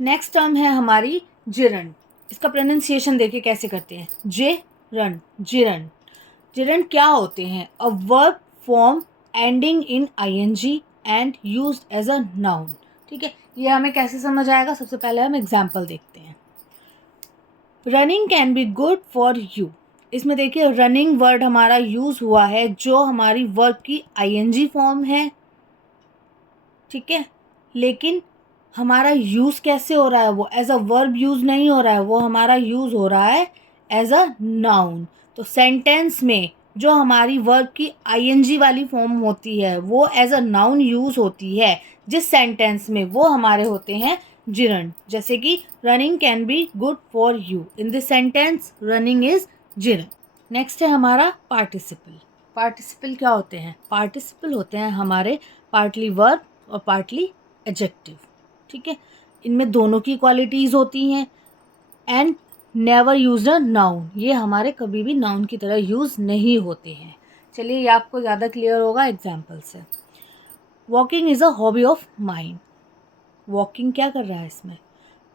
Next term है हमारी gerund. इसका प्रोनाउंसिएशन देखिए कैसे करते हैं, जिरंड, जिरंड। जिरंड क्या होते हैं? A verb form ending in ING and used as a noun. ठीक है, ये हमें कैसे समझ आएगा? सबसे पहले हम एग्जाम्पल देखते हैं। Running can be good for you. इसमें देखिए रनिंग वर्ड हमारा यूज हुआ है जो हमारी वर्ब की आईएनजी फॉर्म है। ठीक है, लेकिन हमारा यूज़ कैसे हो रहा है? वो एज अ वर्ब यूज़ नहीं हो रहा है, वो हमारा यूज़ हो रहा है एज अ नाउन। तो सेंटेंस में जो हमारी वर्ब की आईएनजी वाली फॉर्म होती है वो एज अ नाउन यूज़ होती है जिस सेंटेंस में, वो हमारे होते हैं जिरंड। जैसे कि running can be good for you, in this sentence running is gerund. Next है हमारा पार्टिसिपल। पार्टिसिपल क्या होते हैं? पार्टिसिपल होते हैं हमारे पार्टली वर्ब और पार्टली एडजेक्टिव। ठीक है, इनमें दोनों की क्वालिटीज़ होती हैं। And never use a noun, ये हमारे कभी भी नाउन की तरह यूज़ नहीं होते हैं। चलिए ये आपको ज़्यादा क्लियर होगा एग्जाम्पल से। Walking is a hobby of mind. Walking क्या कर रहा है इसमें?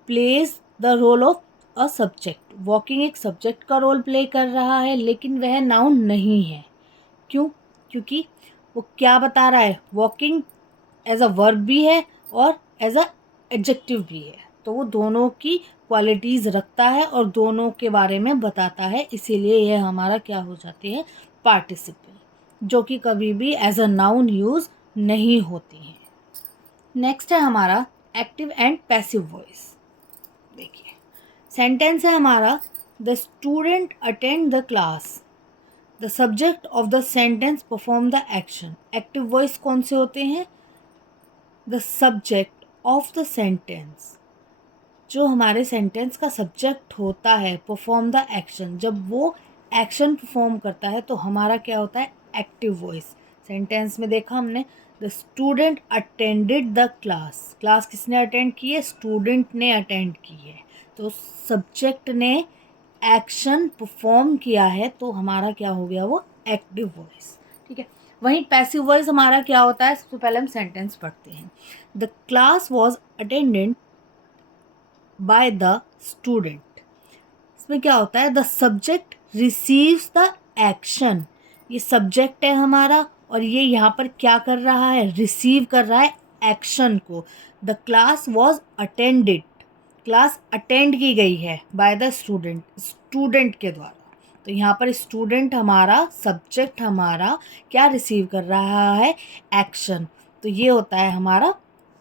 Plays the role of a subject. Walking एक सब्जेक्ट का रोल प्ले कर रहा है लेकिन वह नाउन नहीं है। क्यों? क्योंकि वो क्या बता रहा है? वॉकिंग एज अ वर्ब भी है और एज अ एडजेक्टिव भी है, तो वो दोनों की क्वालिटीज़ रखता है और दोनों के बारे में बताता है, इसीलिए ये हमारा क्या हो जाते हैं? पार्टिसिपल, जो कि कभी भी एज अ नाउन यूज़ नहीं होती हैं। नेक्स्ट है हमारा एक्टिव एंड पैसिव वॉइस। देखिए सेंटेंस है हमारा, the student attend the class, the subject of the sentence perform the action. Active voice कौन से होते हैं? The subject of the sentence, जो हमारे सेंटेंस का सब्जेक्ट होता है, परफॉर्म द एक्शन, जब वो एक्शन परफॉर्म करता है तो हमारा क्या होता है? Active voice. सेंटेंस में देखा हमने, the student attended the class. Class किसने अटेंड की है? स्टूडेंट ने अटेंड की है। तो सब्जेक्ट ने एक्शन परफॉर्म किया है तो हमारा क्या हो गया? वो एक्टिव वॉइस। ठीक है, वहीं पैसिव वॉइस हमारा क्या होता है? सबसे पहले हम सेंटेंस पढ़ते हैं। The class was attended by the student. इसमें क्या होता है? The subject receives the action. ये सब्जेक्ट है हमारा और ये यहाँ पर क्या कर रहा है? रिसीव कर रहा है एक्शन को। The class was attended, class attend की गई है बाय द स्टूडेंट, स्टूडेंट के द्वारा। तो यहाँ पर स्टूडेंट हमारा, सब्जेक्ट हमारा क्या रिसीव कर रहा है? एक्शन। तो ये होता है हमारा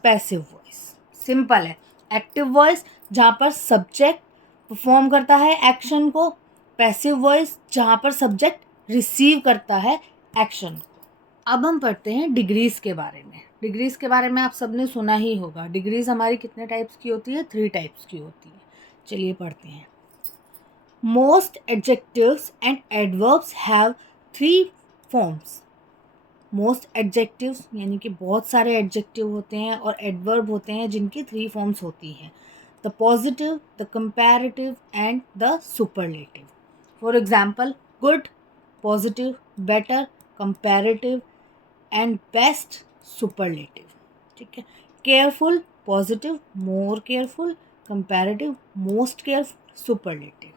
पैसिव वॉइस। सिंपल है। एक्टिव वॉइस जहाँ पर सब्जेक्ट परफॉर्म करता है एक्शन को, पैसिव वॉइस जहाँ पर सब्जेक्ट रिसीव करता है एक्शन को। अब हम पढ़ते हैं डिग्रीज के बारे में। डिग्रीज के बारे में आप सबने सुना ही होगा। डिग्रीज हमारी कितने टाइप्स की होती है? 3 टाइप्स की होती है। चलिए पढ़ते हैं। Most adjectives and adverbs have 3 forms. Most adjectives यानी कि बहुत सारे एडजेक्टिव होते हैं और एडवर्ब होते हैं जिनकी 3 फॉर्म्स होती हैं, the positive, the comparative and the superlative. For example, good positive, better comparative and best superlative. ठीक है, careful positive, more careful comparative, most careful superlative.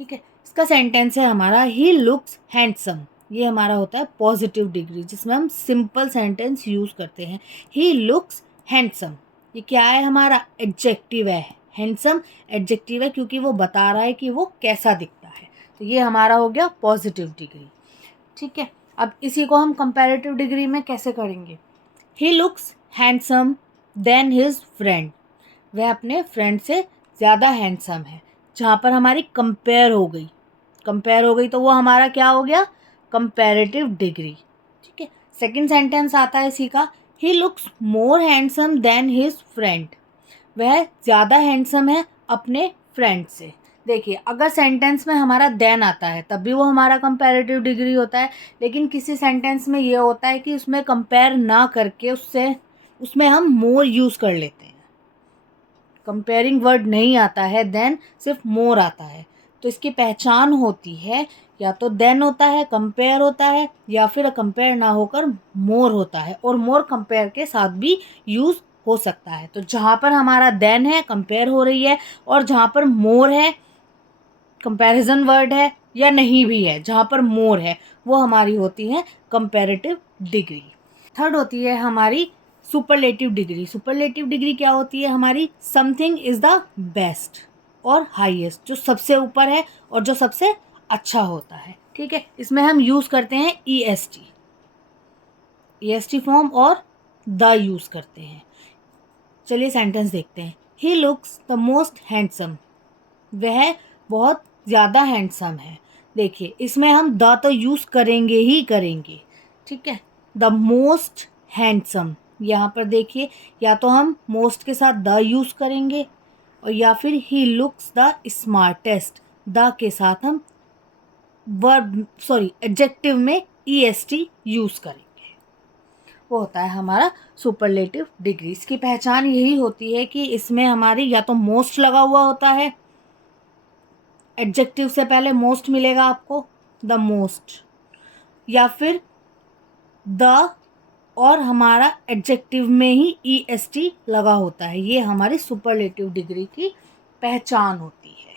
ठीक है, इसका सेंटेंस है हमारा, ही लुक्स हैंडसम। ये हमारा होता है पॉजिटिव डिग्री जिसमें हम सिंपल सेंटेंस यूज करते हैं। ही लुक्स हैंडसम, ये क्या है? हमारा एडजेक्टिव है। हैंडसम एडजेक्टिव है क्योंकि वो बता रहा है कि वो कैसा दिखता है। तो ये हमारा हो गया पॉजिटिव डिग्री। ठीक है, अब इसी को हम कंपैरेटिव डिग्री में कैसे करेंगे? He looks handsome then his friend, वह अपने फ्रेंड से ज़्यादा हैंडसम है। जहाँ पर हमारी कंपेयर हो गई, कंपेयर हो गई तो वो हमारा क्या हो गया? Comparative degree. ठीक है, सेकंड सेंटेंस आता है इसी का, he looks more handsome then his friend, वह ज़्यादा हैंडसम है अपने फ्रेंड से। देखिए अगर सेंटेंस में हमारा देन आता है तब भी वो हमारा कंपैरेटिव डिग्री होता है, लेकिन किसी सेंटेंस में ये होता है कि उसमें कंपेयर ना करके उसमें हम मोर यूज़ कर लेते हैं। कंपेयरिंग वर्ड नहीं आता है, देन सिर्फ मोर आता है। तो इसकी पहचान होती है, या तो देन होता है, कंपेयर होता है, या फिर कंपेयर ना होकर मोर होता है। और मोर कंपेयर के साथ भी यूज़ हो सकता है। तो जहाँ पर हमारा देन है, कंपेयर हो रही है, और जहाँ पर मोर है, कंपैरिजन वर्ड है, या नहीं भी है, जहाँ पर मोर है वो हमारी होती है कंपैरेटिव डिग्री। थर्ड होती है हमारी सुपरलेटिव डिग्री। सुपरलेटिव डिग्री क्या होती है हमारी? समथिंग इज द बेस्ट और हाईएस्ट, जो सबसे ऊपर है और जो सबसे अच्छा होता है। ठीक है, इसमें हम यूज करते हैं ईएसटी फॉर्म और द यूज करते हैं। चलिए सेंटेंस देखते हैं। He looks the most handsome, वह बहुत ज़्यादा हैंडसम है। देखिए इसमें हम द तो यूज़ करेंगे ही करेंगे। ठीक है, द मोस्ट हैंडसम, यहाँ पर देखिए या तो हम मोस्ट के साथ द यूज़ करेंगे, और या फिर he looks the smartest, the के साथ हम वर्ब एडजेक्टिव में ईएसटी यूज़ करेंगे। वो होता है हमारा सुपरलेटिव डिग्री। इसकी पहचान यही होती है कि इसमें हमारी या तो मोस्ट लगा हुआ होता है, एडजेक्टिव से पहले मोस्ट मिलेगा आपको, द मोस्ट, या फिर द और हमारा एडजेक्टिव में ही ईएसटी लगा होता है। ये हमारी सुपरलेटिव डिग्री की पहचान होती है।